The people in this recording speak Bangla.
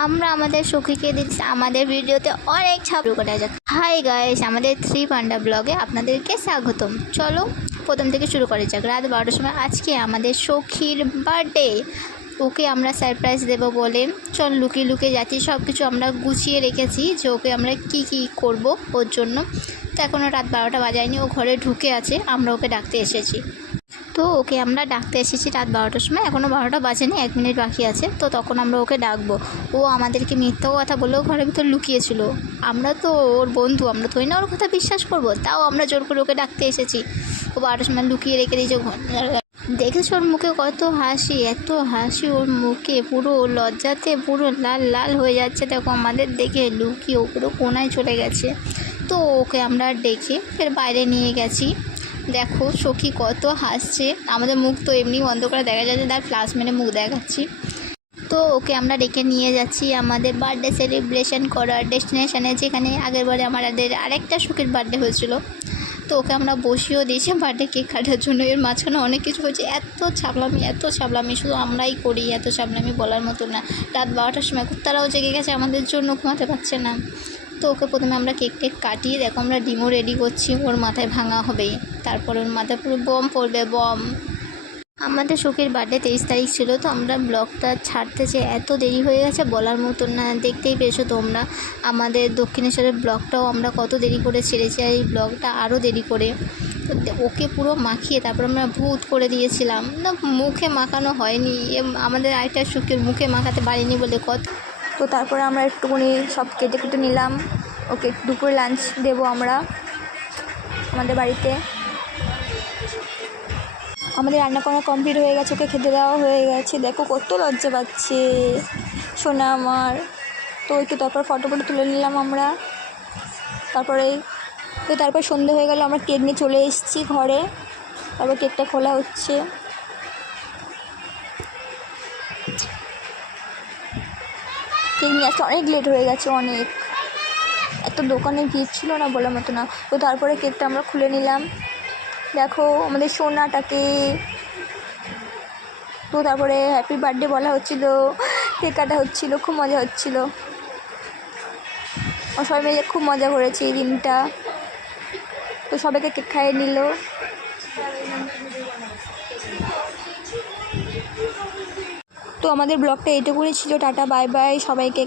আমরা আমাদের সখীকে দিচ্ছি আমাদের ভিডিওতে অনেক ছাপ করা যাক। হাই গাইস, আমাদের 3 পান্ডা ব্লগে আপনাদেরকে স্বাগতম। চলো প্রথম থেকে শুরু করা যাক। রাত 12টার সময় আজকে আমাদের সখীর বার্থডে। ওকে আমরা সারপ্রাইজ দেবো বলে চল লুকিয়ে লুকিয়ে যাচ্ছি। সব কিছু আমরা গুছিয়ে রেখেছি যে ওকে আমরা কি করব ওর জন্য। তো এখনও রাত 12টা বাজায়নি, ও ঘরে ঢুকে আছে, আমরা ওকে ডাকতে এসেছি। তো ওকে আমরা ডাকতে এসেছি রাত 12টার সময়, এখনও 12টা বাজেনি, 1 মিনিট বাকি আছে। তো তখন আমরা ওকে ডাকবো। ও আমাদেরকে মিথ্যাও কথা বলেও ঘরের ভিতর লুকিয়েছিল। আমরা তো ওর বন্ধু, আমরা তো না ওর কথা বিশ্বাস করবো, তাও আমরা জোর করে ওকে ডাকতে এসেছি। ও 12টার সময় লুকিয়ে রেখে দিয়েছে। দেখেছো ওর মুখে কত হাসি, এত হাসি ওর মুখে, পুরো লজ্জাতে পুরো লাল লাল হয়ে যাচ্ছে। দেখো আমাদের দেখে লুকিয়ে ও পুরো কোনায় চলে গেছে। তো ওকে আমরা ডেকে ফের বাইরে নিয়ে গেছি। দেখো সখী কত হাসছে, আমাদের মুখ তো এমনি বন্ধ করে দেখা যাচ্ছে, তার ফ্লাশ মেরে মুখ দেখাচ্ছি। তো ওকে আমরা ডেকে নিয়ে যাচ্ছি আমাদের বার্থডে সেলিব্রেশন করার ডেস্টিনেশানে, যেখানে আগেরবারে আমাদের আরেকটা সখীর বার্থডে হয়েছিল। তো ওকে আমরা বসিয়েও দিয়েছি বার্থডে কেক কাটার জন্য। এর মাঝখানে অনেক কিছু হয়েছে, এত ছাবলামি শুধু আমরাই করি, এত ছাবলামি বলার মতো না। রাত 12টার সময় কুত্তারাও জেগে গেছে আমাদের জন্য, ঘুমাতে পারছে না। তো ওকে প্রথমে আমরা কেক কাটিয়ে দেখো আমরা ডিমও রেডি করছি, ওর মাথায় ভাঙা হবে, তারপর ওর মাথায় পুরো বম পড়বে, বম। আমাদের সখীর বার্থডে 23 তারিখ ছিল। তো আমরা ব্লগটা ছাড়তে যে এত দেরি হয়ে গেছে বলার মতন না, দেখতেই পেয়েছো তোমরা। আমাদের দক্ষিণেশ্বরের ব্লগটাও আমরা কত দেরি করে ছেড়েছি, আর এই ব্লগটা আরও দেরি করে। তো ওকে পুরো মাখিয়ে তারপর আমরা ভূত করে দিয়েছিলাম না, মুখে মাখানো হয়নি, আমাদের আরেকটা সখীর মুখে মাখাতে পারিনি বলে কত। তো তারপরে আমরা একটুখানি সব কেটে নিলাম। ওকে দুপুরে লাঞ্চ দেবো আমরা আমাদের বাড়িতে। আমাদের রান্না করা কমপ্লিট হয়ে গেছে, ওকে খেতে দেওয়া হয়ে গেছে। দেখো কত লজ্জা পাচ্ছে সোনা আমার। তো একটু তারপর ফটো তুলে নিলাম আমরা। তারপর সন্ধে হয়ে গেল, আমরা কেক নিয়ে চলে এসেছি ঘরে। তারপর কেকটা খোলা হচ্ছে। কেক নিয়ে আসতে অনেক লেট হয়ে গেছে, অনেক, এত দোকানে ভিড় ছিল না বলার মতো না। তো তারপরে কেকটা আমরা খুলে নিলাম। দেখো আমাদের সোনাটাকে। তো তারপরে হ্যাপি বার্থডে বলা হচ্ছিল, কেক কাটা হচ্ছিলো, খুব মজা হচ্ছিল। সবাই মিলে খুব মজা করেছি এই দিনটা। তো সবাইকে কেক খাইয়ে নিল। তো আমাদের ব্লগটা এইটুকুই ছিল। টাটা, বাই বাই সবাইকে।